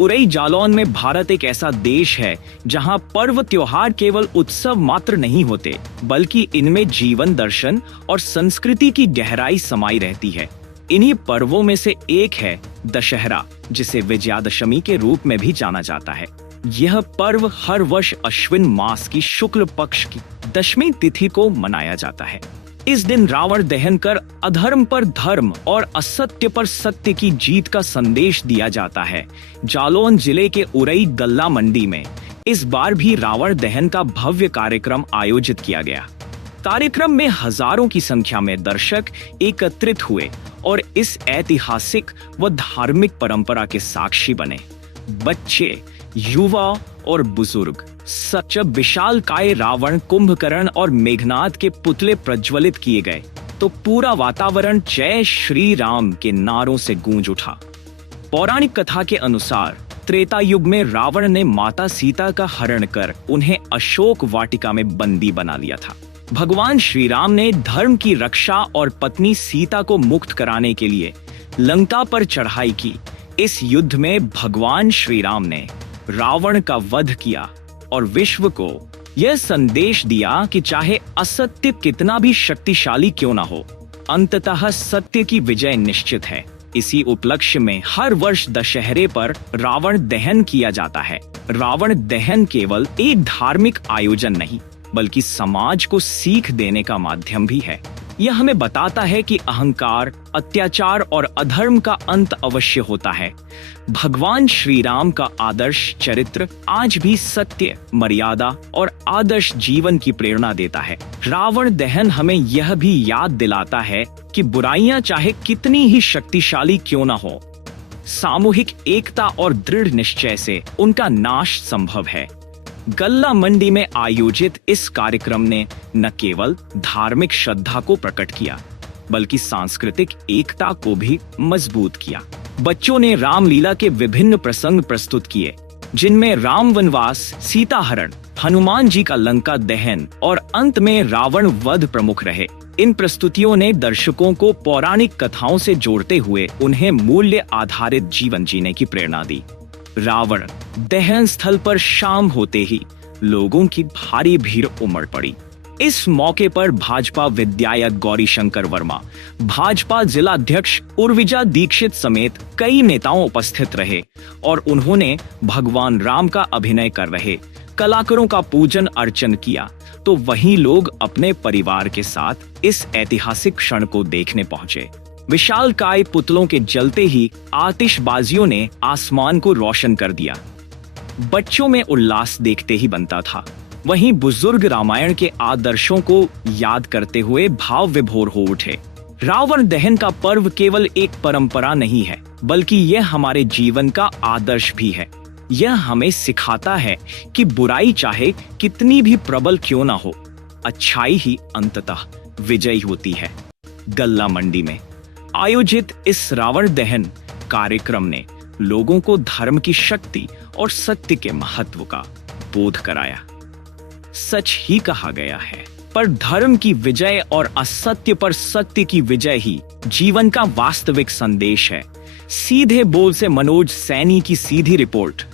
उरई जालौन में भारत एक ऐसा देश है जहां पर्व त्योहार केवल उत्सव मात्र नहीं होते, बल्कि इनमें जीवन दर्शन और संस्कृति की गहराई समाई रहती है। इन्हीं पर्वों में से एक है दशहरा, जिसे विजयादशमी के रूप में भी जाना जाता है। यह पर्व हर वर्ष अश्विन मास की शुक्ल पक्ष की दशमी तिथि को मनाया जाता है। इस दिन रावण दहन कर अधर्म पर धर्म और असत्य पर सत्य की जीत का संदेश दिया जाता है। जालौन जिले के उरई गल्ला मंडी में इस बार भी रावण दहन का भव्य कार्यक्रम आयोजित किया गया। कार्यक्रम में हजारों की संख्या में दर्शक एकत्रित हुए और इस ऐतिहासिक व धार्मिक परंपरा के साक्षी बने। बच्चे, युवा और बुजुर्ग सच विशालकाय रावण, कुंभकर्ण और मेघनाद के पुतले प्रज्वलित किए गए तो पूरा वातावरण जय श्री राम के नारों से गूंज उठा। पौराणिक कथा के अनुसार त्रेता युग में रावण ने माता सीता का हरण कर उन्हें अशोक वाटिका में बंदी बना लिया था। भगवान श्री राम ने धर्म की रक्षा और पत्नी सीता को मुक्त कराने के लिए लंका पर चढ़ाई की। इस युद्ध में भगवान श्री राम ने रावण का वध किया और विश्व को यह संदेश दिया कि चाहे असत्य कितना भी शक्तिशाली क्यों ना हो, अंततः सत्य की विजय निश्चित है। इसी उपलक्ष्य में हर वर्ष दशहरे पर रावण दहन किया जाता है। रावण दहन केवल एक धार्मिक आयोजन नहीं, बल्कि समाज को सीख देने का माध्यम भी है। यह हमें बताता है कि अहंकार, अत्याचार और अधर्म का अंत अवश्य होता है। भगवान श्री राम का आदर्श चरित्र आज भी सत्य, मर्यादा और आदर्श जीवन की प्रेरणा देता है। रावण दहन हमें यह भी याद दिलाता है कि बुराइयां चाहे कितनी ही शक्तिशाली क्यों न हो, सामूहिक एकता और दृढ़ निश्चय से उनका नाश संभव है। गल्ला मंडी में आयोजित इस कार्यक्रम ने न केवल धार्मिक श्रद्धा को प्रकट किया, बल्कि सांस्कृतिक एकता को भी मजबूत किया। बच्चों ने रामलीला के विभिन्न प्रसंग प्रस्तुत किए, जिनमें राम वनवास, सीता हरण, हनुमान जी का लंका दहन और अंत में रावण वध प्रमुख रहे। इन प्रस्तुतियों ने दर्शकों को पौराणिक कथाओं से जोड़ते हुए उन्हें मूल्य आधारित जीवन जीने की प्रेरणा दी। रावण दहन स्थल पर शाम होते ही लोगों की भारी भीड़ उमड़ पड़ी। इस मौके पर भाजपा विधायक गौरी शंकर वर्मा, भाजपा जिला अध्यक्ष उर्विजा दीक्षित समेत कई नेताओं उपस्थित रहे और उन्होंने भगवान राम का अभिनय कर रहे कलाकारों का पूजन अर्चन किया, तो वहीं लोग अपने परिवार के साथ इस ऐतिहासिक क्षण को देखने पहुंचे। विशालकाय पुतलों के जलते ही आतिशबाजियों ने आसमान को रोशन कर दिया। बच्चों में उल्लास देखते ही बनता था। वहीं बुजुर्ग रामायण के आदर्शों को याद करते हुए भाव विभोर हो उठे। रावण दहन का पर्व केवल एक परंपरा नहीं है, बल्कि यह हमारे जीवन का आदर्श भी है। यह हमें सिखाता है कि बुराई चाहे कितनी भी प्रबल क्यों ना हो, अच्छाई ही अंततः विजयी होती है। गल्ला मंडी में आयोजित इस रावण दहन कार्यक्रम ने लोगों को धर्म की शक्ति और सत्य के महत्व का बोध कराया। सच ही कहा गया है, पर धर्म की विजय और असत्य पर सत्य की विजय ही जीवन का वास्तविक संदेश है। सीधे बोल से मनोज सैनी की सीधी रिपोर्ट।